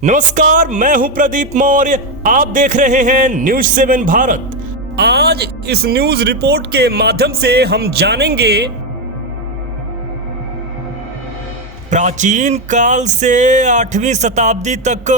नमस्कार, मैं हूं प्रदीप मौर्य। आप देख रहे हैं न्यूज 7 भारत। आज इस न्यूज रिपोर्ट के माध्यम से हम जानेंगे प्राचीन काल से 8वीं शताब्दी तक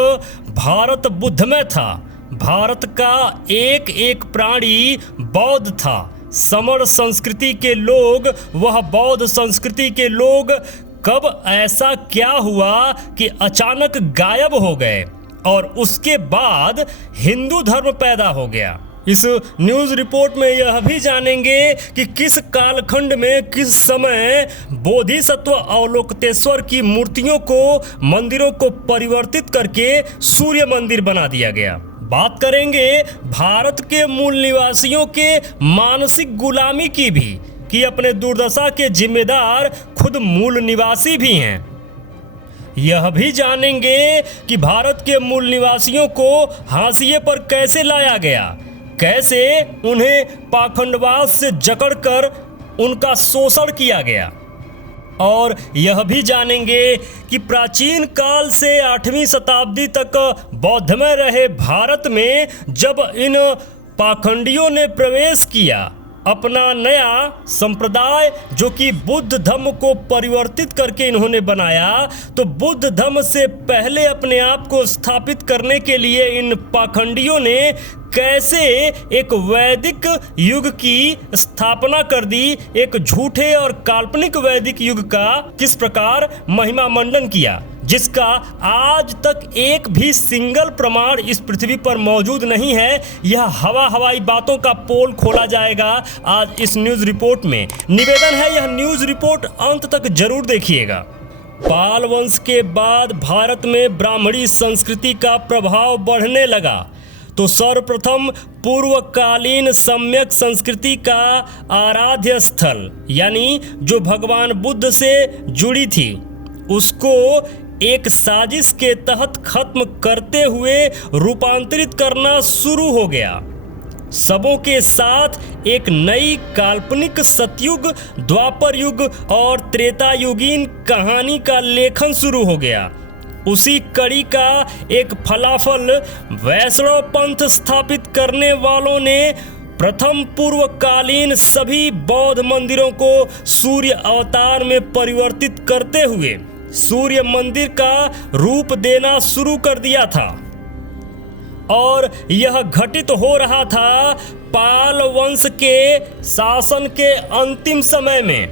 भारत बुद्धमय था। भारत का एक एक प्राणी बौद्ध था। समर संस्कृति के लोग, वह बौद्ध संस्कृति के लोग कब ऐसा क्या हुआ कि अचानक गायब हो गए और उसके बाद हिंदू धर्म पैदा हो गया। इस न्यूज रिपोर्ट में यह भी जानेंगे कि किस कालखंड में किस समय बोधिसत्व अवलोकतेश्वर की मूर्तियों को, मंदिरों को परिवर्तित करके सूर्य मंदिर बना दिया गया। बात करेंगे भारत के मूल निवासियों के मानसिक गुलामी की भी, कि अपने दुर्दशा के जिम्मेदार खुद मूल निवासी भी हैं। यह भी जानेंगे कि भारत के मूल निवासियों को हाशिए पर कैसे लाया गया, कैसे उन्हें पाखंडवाद से जकड़कर उनका शोषण किया गया। और यह भी जानेंगे कि प्राचीन काल से 8वीं शताब्दी तक बौद्धमय रहे भारत में जब इन पाखंडियों ने प्रवेश किया, अपना नया संप्रदाय जो कि बुद्ध धर्म को परिवर्तित करके इन्होंने बनाया, तो बुद्ध धर्म से पहले अपने आप को स्थापित करने के लिए इन पाखंडियों ने कैसे एक वैदिक युग की स्थापना कर दी, एक झूठे और काल्पनिक वैदिक युग का किस प्रकार महिमा मंडन किया, जिसका आज तक एक भी सिंगल प्रमाण इस पृथ्वी पर मौजूद नहीं है। यह हवाई बातों का पोल खोला जाएगा आज इस न्यूज रिपोर्ट में। निवेदन है, यह न्यूज रिपोर्ट अंत तक जरूर देखिएगा। पाल वंश के बाद भारत में ब्राह्मणी संस्कृति का प्रभाव बढ़ने लगा, तो सर्वप्रथम पूर्वकालीन सम्यक संस्कृति का आराध्य स्थल यानी जो भगवान बुद्ध से जुड़ी थी, उसको एक साजिश के तहत खत्म करते हुए रूपांतरित करना शुरू हो गया। सबों के साथ एक नई काल्पनिक सतयुग, द्वापर युग और त्रेता युगीन कहानी का लेखन शुरू हो गया। उसी कड़ी का एक फलाफल वैष्णव पंथ स्थापित करने वालों ने प्रथम पूर्वकालीन सभी बौद्ध मंदिरों को सूर्य अवतार में परिवर्तित करते हुए सूर्य मंदिर का रूप देना शुरू कर दिया था। और यह घटित हो रहा था पाल वंश के शासन के अंतिम समय में।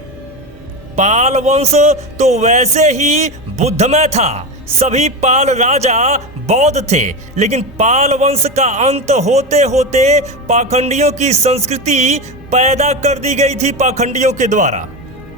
पाल वंश तो वैसे ही बुद्धमय था, सभी पाल राजा बौद्ध थे, लेकिन पाल वंश का अंत होते होते पाखंडियों की संस्कृति पैदा कर दी गई थी पाखंडियों के द्वारा।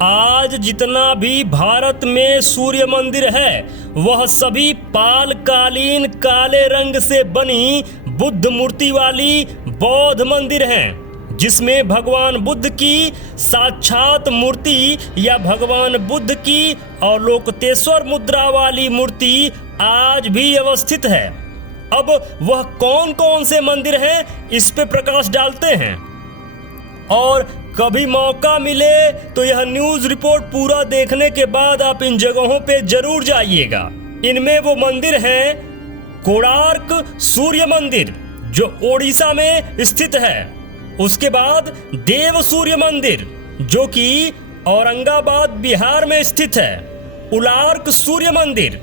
आज जितना भी भारत में सूर्य मंदिर है, वह सभी पाल कालीन काले रंग से बनी बुद्ध मूर्ति वाली बौद्ध मंदिर हैं, जिसमें भगवान बुद्ध की साक्षात मूर्ति या भगवान बुद्ध की अवलोकतेश्वर मुद्रा वाली मूर्ति आज भी अवस्थित है। अब वह कौन कौन से मंदिर हैं, इस पे प्रकाश डालते हैं। और कभी मौका मिले तो यह न्यूज रिपोर्ट पूरा देखने के बाद आप इन जगहों पे जरूर जाइएगा। इनमें वो मंदिर हैं कोणार्क सूर्य मंदिर जो ओडिशा में स्थित है, उसके बाद देव सूर्य मंदिर जो कि औरंगाबाद बिहार में स्थित है, उलार्क सूर्य मंदिर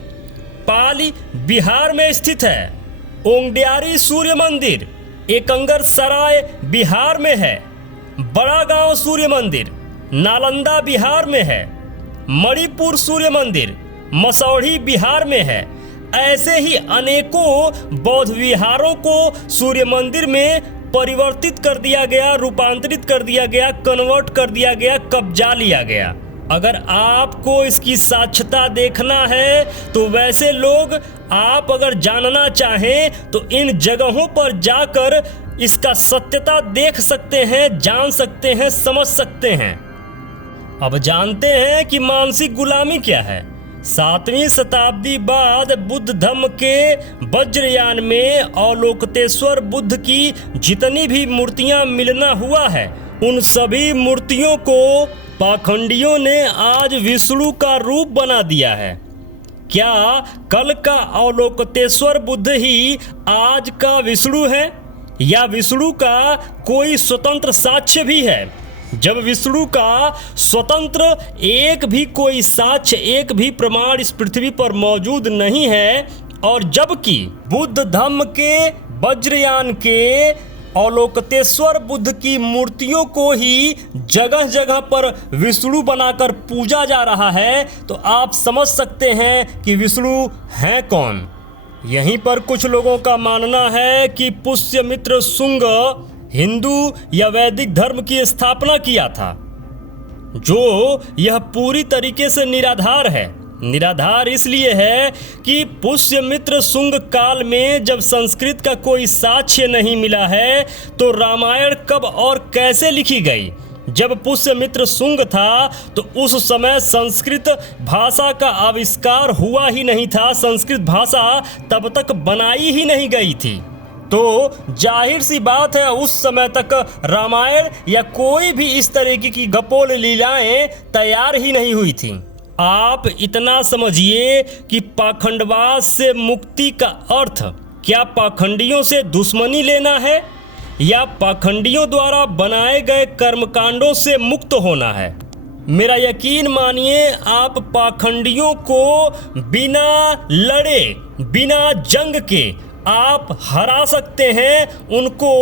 पाली बिहार में स्थित है, ओंगड्यारी सूर्य मंदिर एकंगर सराय बिहार में है, बड़ा गांव सूर्य मंदिर नालंदा बिहार में है, मणिपुर सूर्य मंदिर मसौढ़ी बिहार में है। ऐसे ही अनेकों बौद्ध विहारों को सूर्य मंदिर में परिवर्तित कर दिया गया, रूपांतरित कर दिया गया, कन्वर्ट कर दिया गया, कब्जा लिया गया। अगर आपको इसकी साक्षरता देखना है तो वैसे लोग, आप अगर जानना चाहें तो इन जगहों पर जाकर इसका सत्यता देख सकते हैं, जान सकते हैं, समझ सकते हैं। अब जानते हैं कि मानसिक गुलामी क्या है। 7वीं शताब्दी बाद बुद्ध धर्म के वज्रयान में अवलोकतेश्वर बुद्ध की जितनी भी मूर्तियां मिलना हुआ है, उन सभी मूर्तियों को पाखंडियों ने आज विष्णु का रूप बना दिया है। क्या कल का अवलोकतेश्वर बुद्ध ही आज का विष्णु है, या विष्णु का कोई स्वतंत्र साक्ष्य भी है? जब विष्णु का स्वतंत्र एक भी कोई साक्ष्य, एक भी प्रमाण इस पृथ्वी पर मौजूद नहीं है, और जबकि बुद्ध धम्म के वज्रयान के अवलोकतेश्वर बुद्ध की मूर्तियों को ही जगह जगह पर विष्णु बनाकर पूजा जा रहा है, तो आप समझ सकते हैं कि विष्णु हैं कौन। यहीं पर कुछ लोगों का मानना है कि पुष्यमित्र शुंग हिंदू या वैदिक धर्म की स्थापना किया था, जो यह पूरी तरीके से निराधार है। निराधार इसलिए है कि पुष्यमित्र शुंग काल में जब संस्कृत का कोई साक्ष्य नहीं मिला है, तो रामायण कब और कैसे लिखी गई? जब पुष्यमित्र शुंग था तो उस समय संस्कृत भाषा का आविष्कार हुआ ही नहीं था, संस्कृत भाषा तब तक बनाई ही नहीं गई थी। तो जाहिर सी बात है उस समय तक रामायण या कोई भी इस तरीके की गपोल लीलाएं तैयार ही नहीं हुई थी। आप इतना समझिए कि पाखंडवाद से मुक्ति का अर्थ क्या पाखंडियों से दुश्मनी लेना है, या पाखंडियों द्वारा बनाए गए कर्मकांडों से मुक्त होना है? मेरा यकीन मानिए, आप पाखंडियों को बिना लड़े, बिना जंग के आप हरा सकते हैं, उनको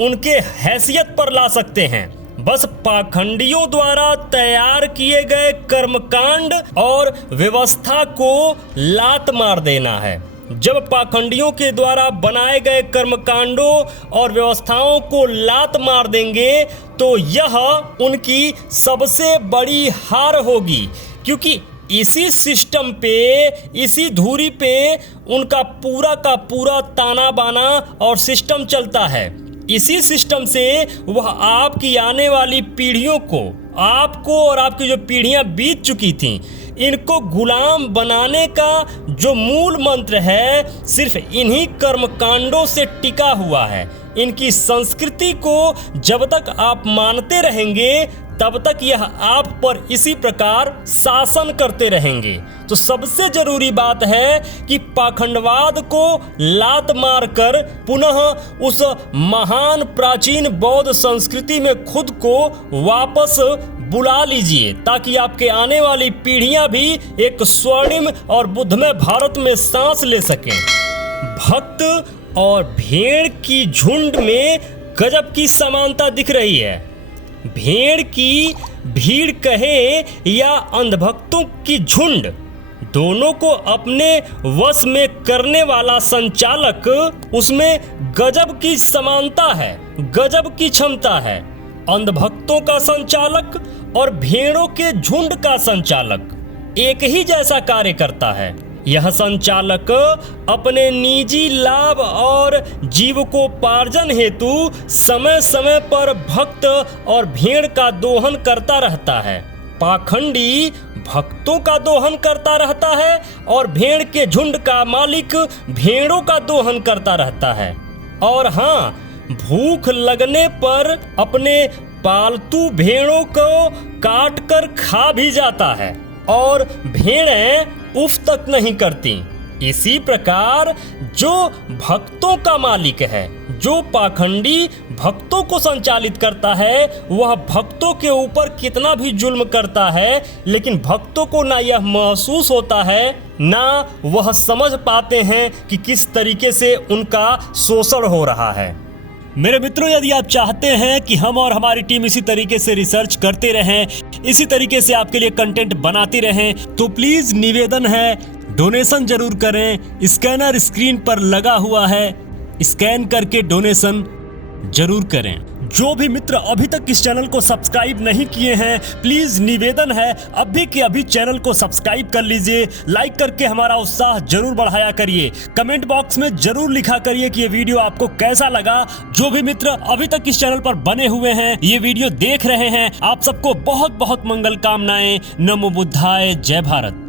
उनके हैसियत पर ला सकते हैं। बस पाखंडियों द्वारा तैयार किए गए कर्मकांड और व्यवस्था को लात मार देना है। जब पाखंडियों के द्वारा बनाए गए कर्मकांडों और व्यवस्थाओं को लात मार देंगे, तो यह उनकी सबसे बड़ी हार होगी, क्योंकि इसी सिस्टम पे, इसी धुरी पे उनका पूरा का पूरा ताना बाना और सिस्टम चलता है। इसी सिस्टम से वह आपकी आने वाली पीढ़ियों को, आपको और आपकी जो पीढ़ियां बीत चुकी थीं, इनको गुलाम बनाने का जो मूल मंत्र है, सिर्फ इन्हीं कर्मकांडों से टिका हुआ है। इनकी संस्कृति को जब तक आप मानते रहेंगे, तब तक यह आप पर इसी प्रकार शासन करते रहेंगे। तो सबसे जरूरी बात है कि पाखंडवाद को लात मारकर पुनः उस महान प्राचीन बौद्ध संस्कृति में खुद को वापस बुला लीजिए, ताकि आपके आने वाली पीढ़ियां भी एक स्वर्णिम और बुद्धमय भारत में सांस ले सकें। भक्त और भेड़ की झुंड में गजब की समानता दिख रही है। भेड़ की भीड़ कहें या अंधभक्तों की झुंड, दोनों को अपने वश में करने वाला संचालक, उसमें गजब की समानता है, गजब की क्षमता है। अंधभक्तों का संचालक और भेड़ों के झुंड का संचालक एक ही जैसा कार्य करता है। यह संचालक अपने निजी लाभ और जीविकोपार्जन हेतु समय समय पर भक्त और भेड़ का दोहन करता रहता है। पाखंडी भक्तों का दोहन करता रहता है और भेड़ के झुंड का मालिक भेड़ों का दोहन करता रहता है। और हाँ, भूख लगने पर अपने पालतू भेड़ों को काट कर खा भी जाता है, और भेड़ें उफ तक नहीं करती। इसी प्रकार जो भक्तों का मालिक है, जो पाखंडी भक्तों को संचालित करता है, वह भक्तों के ऊपर कितना भी जुल्म करता है, लेकिन भक्तों को ना यह महसूस होता है, ना वह समझ पाते हैं कि किस तरीके से उनका शोषण हो रहा है। मेरे मित्रों, यदि आप चाहते हैं कि हम और हमारी टीम इसी तरीके से रिसर्च करते रहें, इसी तरीके से आपके लिए कंटेंट बनाती रहें, तो प्लीज निवेदन है, डोनेशन जरूर करें। स्कैनर स्क्रीन पर लगा हुआ है, स्कैन करके डोनेशन जरूर करें। जो भी मित्र अभी तक इस चैनल को सब्सक्राइब नहीं किए हैं, प्लीज निवेदन है अभी के अभी चैनल को सब्सक्राइब कर लीजिए। लाइक करके हमारा उत्साह जरूर बढ़ाया करिए। कमेंट बॉक्स में जरूर लिखा करिए कि ये वीडियो आपको कैसा लगा। जो भी मित्र अभी तक इस चैनल पर बने हुए हैं, ये वीडियो देख रहे हैं, आप सबको बहुत बहुत मंगल कामनाएं। नमो बुद्धाय, जय भारत।